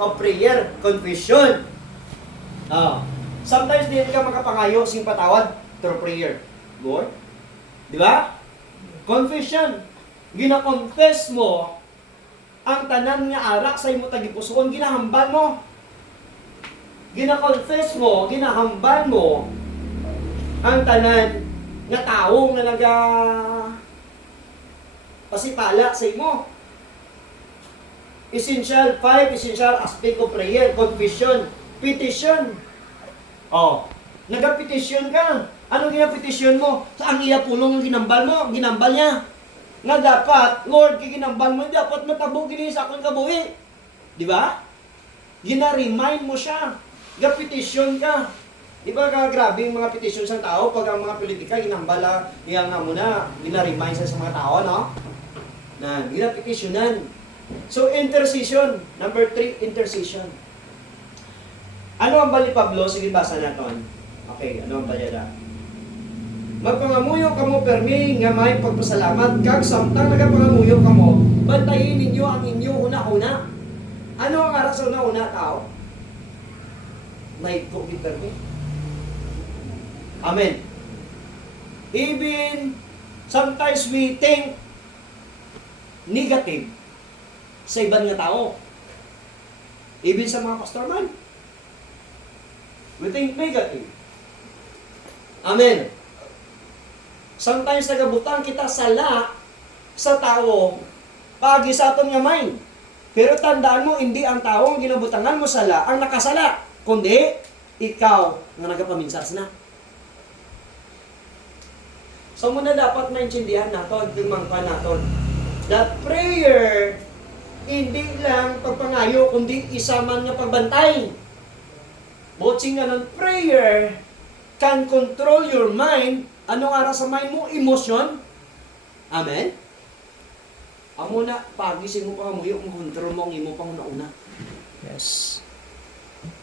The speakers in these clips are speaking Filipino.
of prayer, confession. Sometimes di ka makapangayo sing patawad through prayer. Lord, di ba? Confession. Gina-confess mo ang tanan nga arak sa imo tagipusoon, ginahambal mo. Gina-confess mo, ginahambal mo ang tanan nga tao nga naga pasipala sa imo. Essential aspect of prayer, confession, petition. Nagapetisyon ka. Ano ginapetisyon mo? Sa ang iya pulong ang ginambal mo, ginambal niya. Nga dapat, Lord, ginambal mo, dapat matabo gini sa akong kabuhi. Di ba? Gina-remind mo siya. Gapetisyon ka. Di ba grabe yung mga petisyon sa tao pag ang mga politika ginambala, iyang nga muna, gina-remind sa mga tao, no? Na, gina-petisyonan. So, intercession. Number 3, intercession. Ano ang bali Pablo? Sige, basa natin. Okay, ano ang bali na? Magpangamuyo kamo permi nga may pagpasalamat kag samtang nagapangamuyo kamo, bantayin ninyo ang inyo una-una. Ano ang aras sa una-una tao? May COVID permi. Amen. Even sometimes we think negative sa ibang nga tao. Even sa mga pastor man. We think negative. Amen. Sometimes nagabutang kita sala sa tao pagi sa aton nga mind. Pero tandaan mo, hindi ang tao ang ginabutangan mo sala ang nakasala, kundi ikaw nga nagapaminsas na. So muna dapat maintindihan natin, tingmangpan natin, that prayer, hindi lang pagpangayo, kundi isa man nga pagbantay. Botsing nga ng prayer can control your mind. Anong ara sa mind mo? Emotion. Amen? Amo na, pagising mo pa kamuyo, kung control mo ang imo pang nauna. Yes.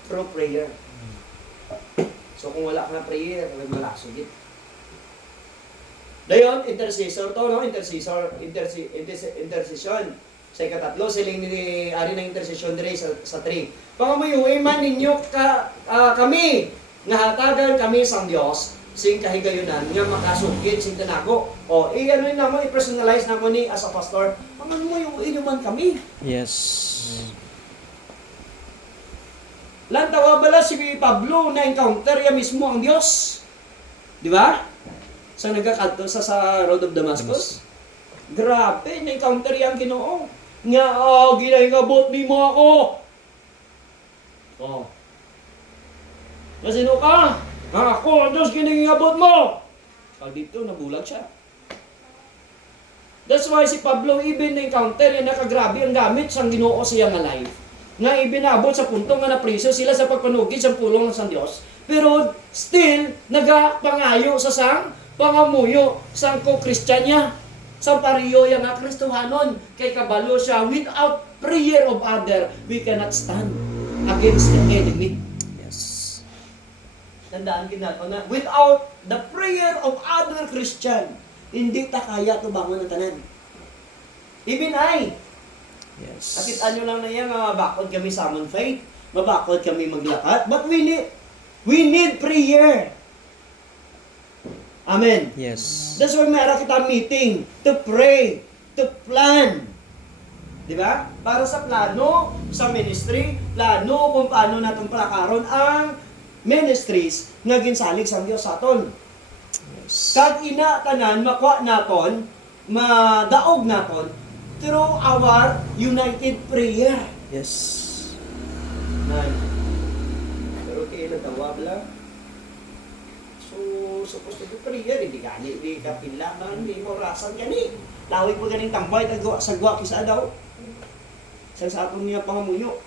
Through prayer. So kung wala ka na prayer, wala sugit. Dayon, intercessor to, no? Intercession. Sa ikatatlo, siling ni ari ng intercession dire sa 3. Pangamuyuin man ninyo kami, nga hatagan kami sa Dios sing kahigayunan nga makasugid sing tanako. Ano namo i-personalize namo ni as a pastor. Pangamuyuin man kami. Yes. Lantawa bala si Pablo na encounter ya mismo ang Dios. Di ba? Sa nagkakadto sa Road of Damascus. Grabe, na-encounter yang Ginoo. Nga, ginahingabot ni mo ako. Sino ka? Ako, ang Diyos ginahingabot mo. Pag dito, nabulag siya. That's why si Pablo, even na-encounter, yung nakagrabe ang gamit sa Ginoo siya nga life. Nga ibinabot sa punto nga napriso sila sa pagpanugid sa pulong ng San Diyos. Pero still, nagapangayo sa sang pangamuyo sang ko-Kristiyanya. Sa pariyo yung nga Kristohanon, kay kabalo siya, without prayer of other, we cannot stand against the enemy. Yes. Tandaan natin na, without the prayer of other Christian, hindi ta kaya to bangon ng tanan. Even I, Yes. nakitaan nyo lang na yan, mabakod kami sa amon faith, mabakod kami maglakat, but we need prayer. Amen. Yes. That's why meron kita meeting to pray, to plan. Di ba? Para sa plano, sa ministry, plano kung paano natin palakaron ang ministries nga ginsalig sa Diyos sa aton. Yes. Kag ina tanan makuha naton, madaog naton through our united prayer. Yes. Pero kailan tawag lang? Supposed to be prayer, hindi gani, hindi ka pila man, hindi mo rasan gani. Lawig mo ganing tambay, sa gwa kisa daw. Sa atong niya pangamuyo.